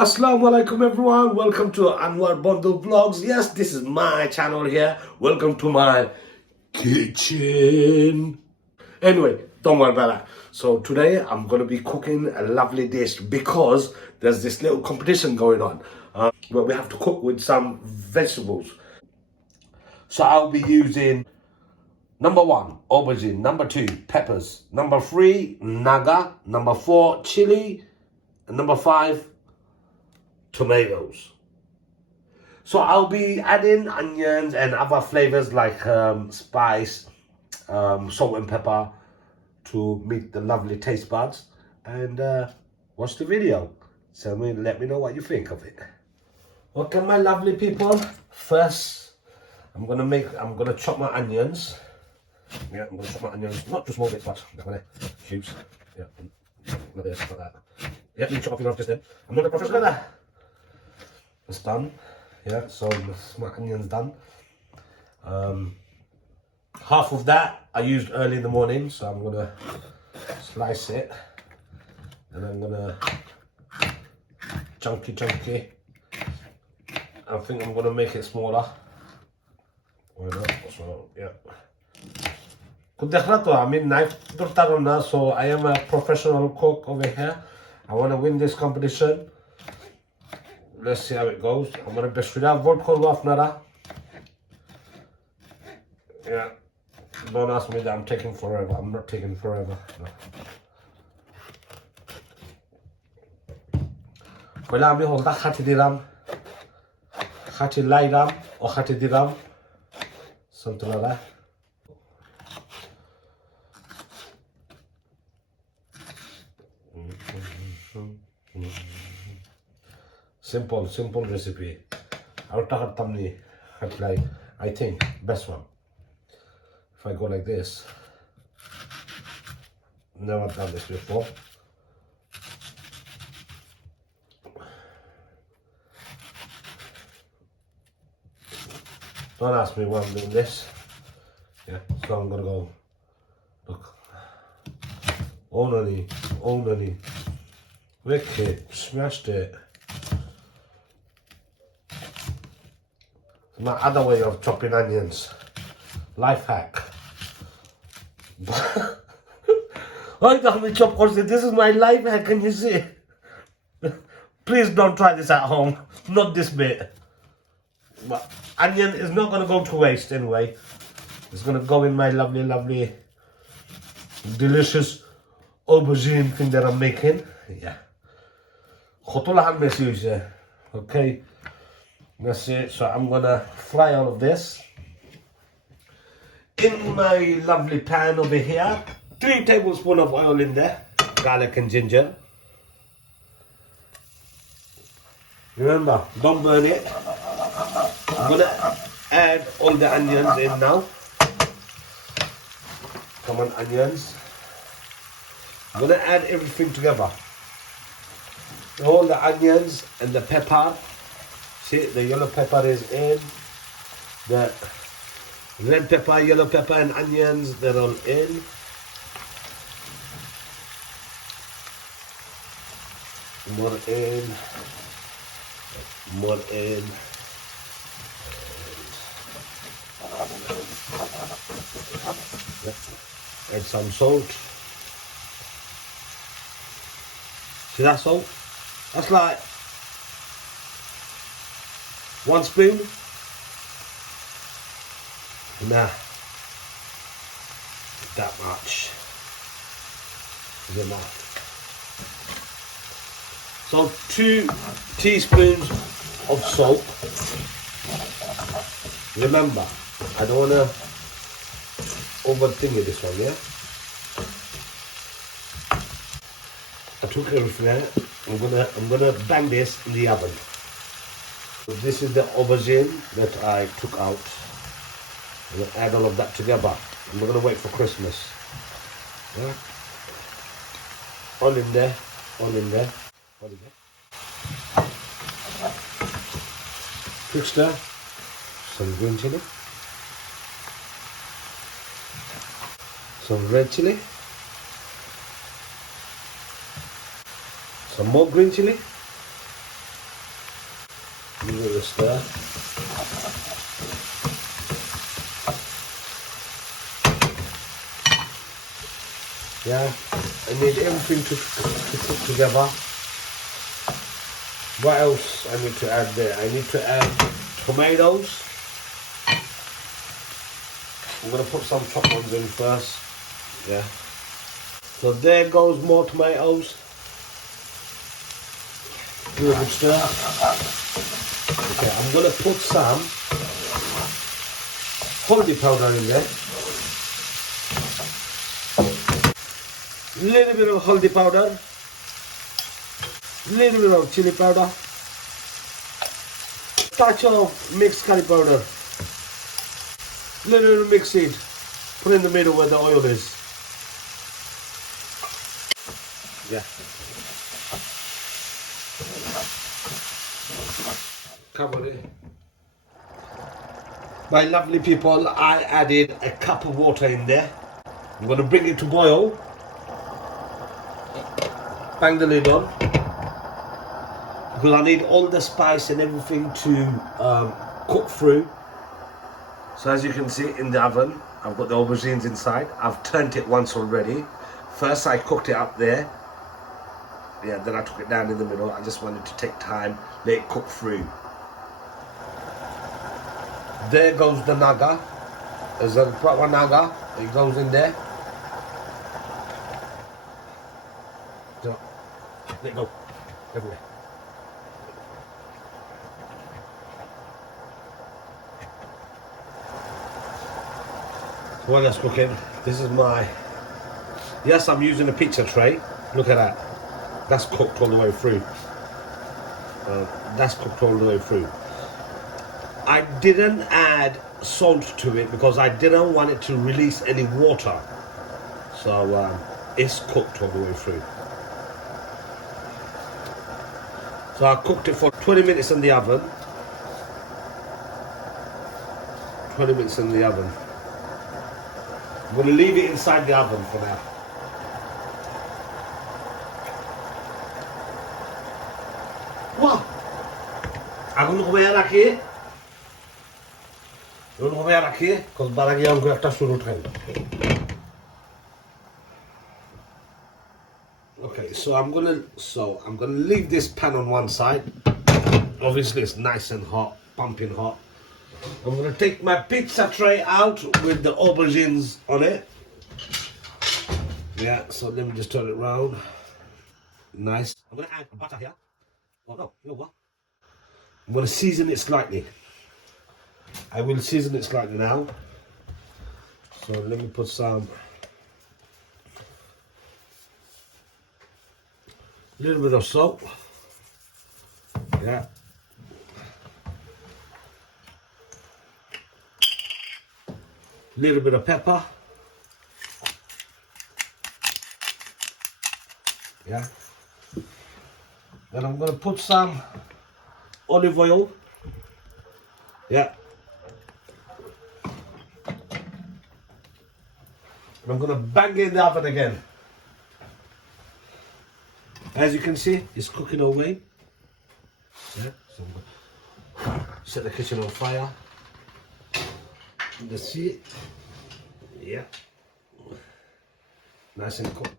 Assalamu alaikum everyone, welcome to Anwar Bundle Vlogs. Yes, this is my channel here. Welcome to my kitchen. Anyway, don't worry about that. So today I'm going to be cooking a lovely dish because there's this little competition going on where we have to cook with some vegetables. So I'll be using number 1, aubergine, number 2, peppers, number 3, naga, number 4, chili, and number 5, tomatoes. So I'll be adding onions and other flavors like spice, salt and pepper to meet the lovely taste buds. And watch the video. Let me know what you think of it. Okay, my lovely people. First, I'm gonna chop my onions. Yeah, I'm gonna chop my onions, not just small bits, but I'm gonna cubes. Yeah, like this, like that. Yeah, you chop off your off just then. I'm not a professional at that. It's done. Yeah, so my onion's done. Half of that I used early in the morning, so I'm gonna slice it, and I'm gonna chunky. I think I'm gonna make it smaller. Why not? So yeah. I mean, knife, so I am a professional cook over here. I want to win this competition. Let's see how it goes. I'm gonna best without vodka off nada. Yeah. Don't ask me that I'm taking forever. I'm not taking forever. No. Well, I'm hold that khati diram, khati lairam, or khati diram, something like that. Simple recipe. I think best one. If I go like this, never done this before. Don't ask me why I'm doing this. Yeah, so I'm gonna go. Look, only, wicked, smashed it. My other way of chopping onions. Life hack. I don't chop course. This is my life hack, can you see? Please don't try this at home. Not this bit. But onion is not gonna go to waste anyway. It's gonna go in my lovely, delicious aubergine thing that I'm making. Yeah. Okay. That's it. So I'm gonna fry all of this in my lovely pan over here. 3 tablespoons of oil in there, garlic and ginger. Remember, don't burn it. I'm gonna add all the onions in now. Come on, onions. I'm gonna add everything together. All the onions and the pepper. See, the yellow pepper is in. The red pepper, yellow pepper, and onions, they're all in. More in. Add some salt. See that salt? That's like 1 spoon. Nah, that much is enough. So 2 teaspoons of salt. Remember, I don't want to overthink it, this one, yeah? I took everything out. I'm gonna bang this in the oven. So this is the aubergine that I took out. I'm gonna add all of that together. And we're gonna wait for Christmas. Yeah? All in there. Quick stir. Some green chili. Some red chili. Some more green chili. a stir. Yeah, I need everything to cook together. What else I need to add there? I need to add tomatoes. I'm going to put some chopped ones in first. Yeah. So there goes more tomatoes. Do a good stir. Okay, I'm going to put some holiday powder in there. A little bit of holiday powder. A little bit of chili powder. Touch of mixed curry powder. Little bit of mixed seed. Put in the middle where the oil is. Yeah. Cover it. My lovely people, I added a cup of water in there. I'm going to bring it to boil. Bang the lid on. Because I need all the spice and everything to cook through. So as you can see in the oven, I've got the aubergines inside. I've turned it once already. First I cooked it up there. Yeah, then I took it down in the middle. I just wanted to take time, let it cook through. There goes the Naga. There's a proper Naga. It goes in there. So, let it go everywhere. While that's cooking, this is my... Yes, I'm using a pizza tray. Look at that. That's cooked all the way through. That's cooked all the way through. I didn't add salt to it because I didn't want it to release any water. So it's cooked all the way through. So I cooked it for 20 minutes in the oven. 20 minutes in the oven. I'm going to leave it inside the oven for now. Wah! Aku nak bayar lagi. Aku nak bayar lagi, because barang yang aku nak suruh train. Okay, so I'm gonna leave this pan on one side. Obviously, it's nice and hot, pumping hot. I'm gonna take my pizza tray out with the aubergines on it. Yeah, so let me just turn it around. Nice. I'm gonna add butter here. Oh no, you know what? I'm gonna season it slightly. I will season it slightly now. So let me put some, little bit of salt. Yeah. Little bit of pepper. Yeah. Then I'm gonna put some olive oil. Yeah. And I'm gonna bang it in the oven again. As you can see, it's cooking away. Yeah. So I'm gonna set the kitchen on fire. Let's see it. Yeah. Nice and cooked.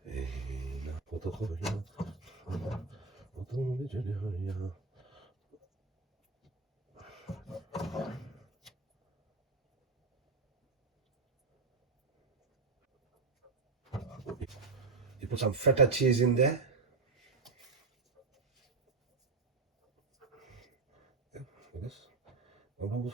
You put some feta cheese in there. Yeah, like this.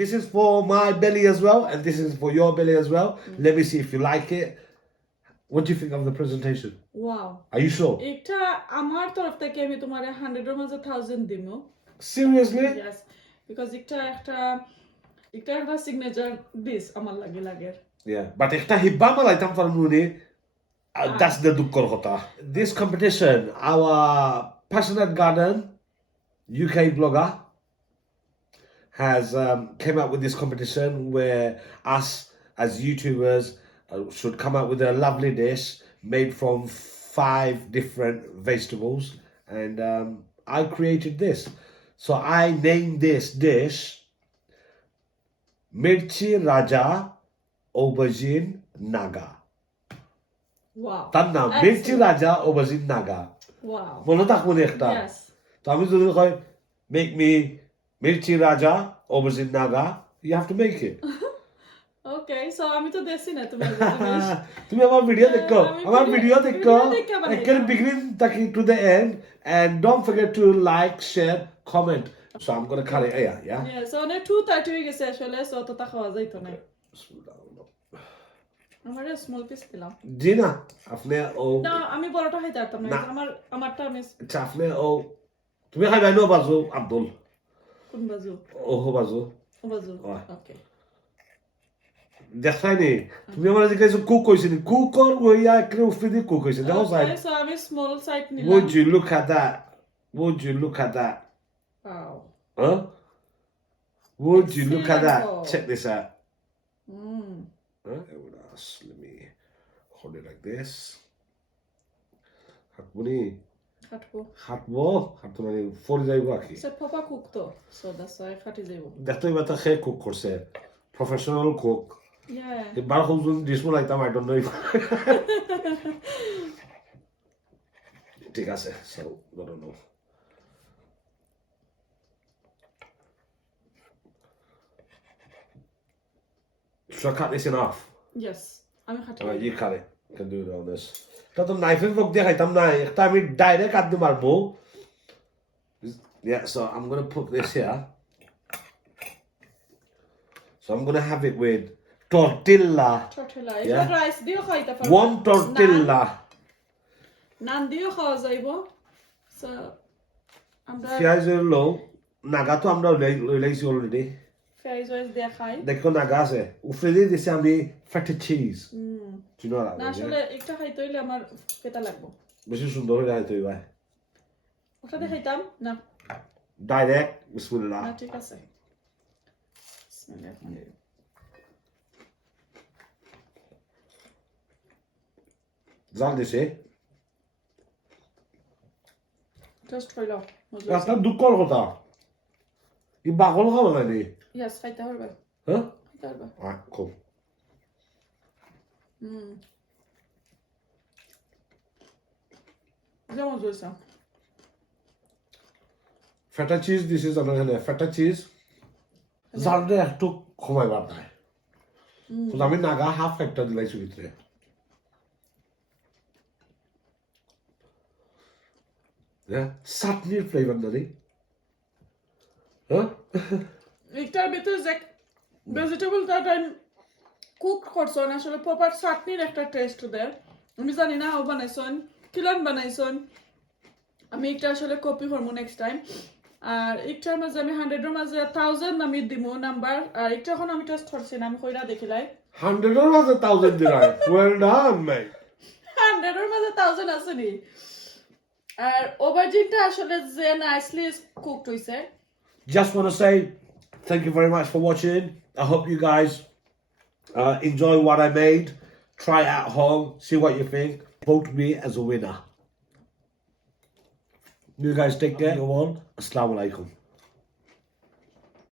This is for my belly as well, and this is for your belly as well. Let me see if you like it. What do you think of the presentation? Wow. Are you sure? এটা আমার তরফ থেকে আমি তোমারে 100 এর মধ্যে 1000 দিমু। Seriously? Yes. Because এটা একটা সিগনেচার ডিশ আমার লাগে। Yeah, but একটা হিব্বা মালাইতাম ফারমুনি. That's the dukkor hota. This competition, our Passionate Garden UK blogger has came up with this competition where us as YouTubers should come up with a lovely dish made from 5 different vegetables, and I created this. So I named this dish Mirchi Raja Aubergine Naga. Wow. তার নাম মির্চি রাজা Aubergine Naga. Wow. মনে থাকবো না একটা। Yes. তো আমি যদি কই make me Mirchi Raja Aubergine Naga, you have to make it. Okay, so আমি তো দেখছি না তুমি তুমি আমার ভিডিও দেখো, আমার ভিডিও দেখো একেবারে beginning থেকে to the end, and don't forget to like, share, comment. So I'm going to cut it here, yeah? Yeah, so অনেক 2:30 হয়ে গেছে আসলে, সো তো তা খাওয়া যাইতো না। আমারে স্মল পিস দিলাম। জি না, আপনি ও না আমি বড়টা খাইতে পারতাম না, আমারটা আমি আচ্ছা আপনি ও তুমি খাইবা না বাজু আব্দুল কোন বাজু? ও বাজু ও বাজু ওকে দেখাইনি তুমি আমার জিজ্ঞাসা কুক কইছিনি কুক কর হইয়া একরে উফরি কুক কইছিনি দেখো সাইড সো আমি স্মল সাইড নিলাম। Would you look at that? Would you look at that? Wow. Huh? Would you look at that? Excellent. Check this out. Huh? Let me hold it like this. Hatbuni. Hatbo. Hatbuni. For যাইবো কি? সে পাপা cook তো, so that's why খাটি যাইবো। দেখতো এবারে খে cook করছে। Professional cook. Yeah. Bar হুজুন ডিসমো লাইতাম I don't know if. ঠিক আছে, so I don't know. Should I cut this in half? Yes. আমি খাটি। Alright, you cut it. You can do it on this. তা তো নাইফের মুখ দিয়ে খাইতাম না, একটা আমি ডাইরেক্ট কাটতে পারবো। Yeah, so I'm gonna put this here. So I'm gonna have it with tortilla. Tortilla. Yeah. এটা রাইস দিও খাইতে পারো। 1 tortilla. নান দিও খাওয়া যাইবো। So আমরা পেঁয়াজের লো নাগা তো আমরা লইছি অলরেডি। পেঁয়াজ দিয়ে খাই। দেখো নাগা আছে। উপরে দিয়ে দিছি আমি fatty cheese. Do you know that? না আসলে একটা খাইতে হইলে আমার কেতা লাগবো। বেশি সুন্দর হয়ে যায় তুই ভাই। ওটা দিয়ে খাইতাম না। ডাইরেক্ট বিসমিল্লাহ। না ঠিক আছে। বিসমিল্লাহ। জাল দিছে। জাস্ট হইলো। একটা দুঃখর কথা। ই বাগল খাওয়া যায় নি? Yes, খাইতে হবে। হ্যাঁ? খাইতে হবে। Alright, cool. যেমন জয়সা। ফেটা চিজ দিছিস আমরা এখানে ফেটা চিজ জালটা একটু কমাইবার নাই তো আমি নাগা হাফ একটা দিলাইছি ভিতরে চাটনির ফ্লেভার না রে এটার ভিতরে যে ভেজিটেবলটা কুক করছেন আসলে প্রপার চাটনির একটা টেস্ট দেয় আমি জানি না হাও বানাইছেন কিলান বানাইছেন আমি এটা আসলে কপি করবো নেক্সট টাইম আর একটার মাঝে আমি 100 এর মাঝে 1000 আমি দিমু নাম্বার আর এটা এখন আমি টেস্ট করছি না আমি কইরা দেখিলাই 100 এর মাঝে 1000 দিলাই ওয়েল ডান মেট 100 এর মাঝে 1000 আছে নি আর ওভারজিনটা আসলে যে নাইসলি কুকড হইছে just want to say thank you very much for watching I hope you guys enjoy what I made try it at home see what you think vote me as a winner you guys take care. Go on. Assalamu alaikum.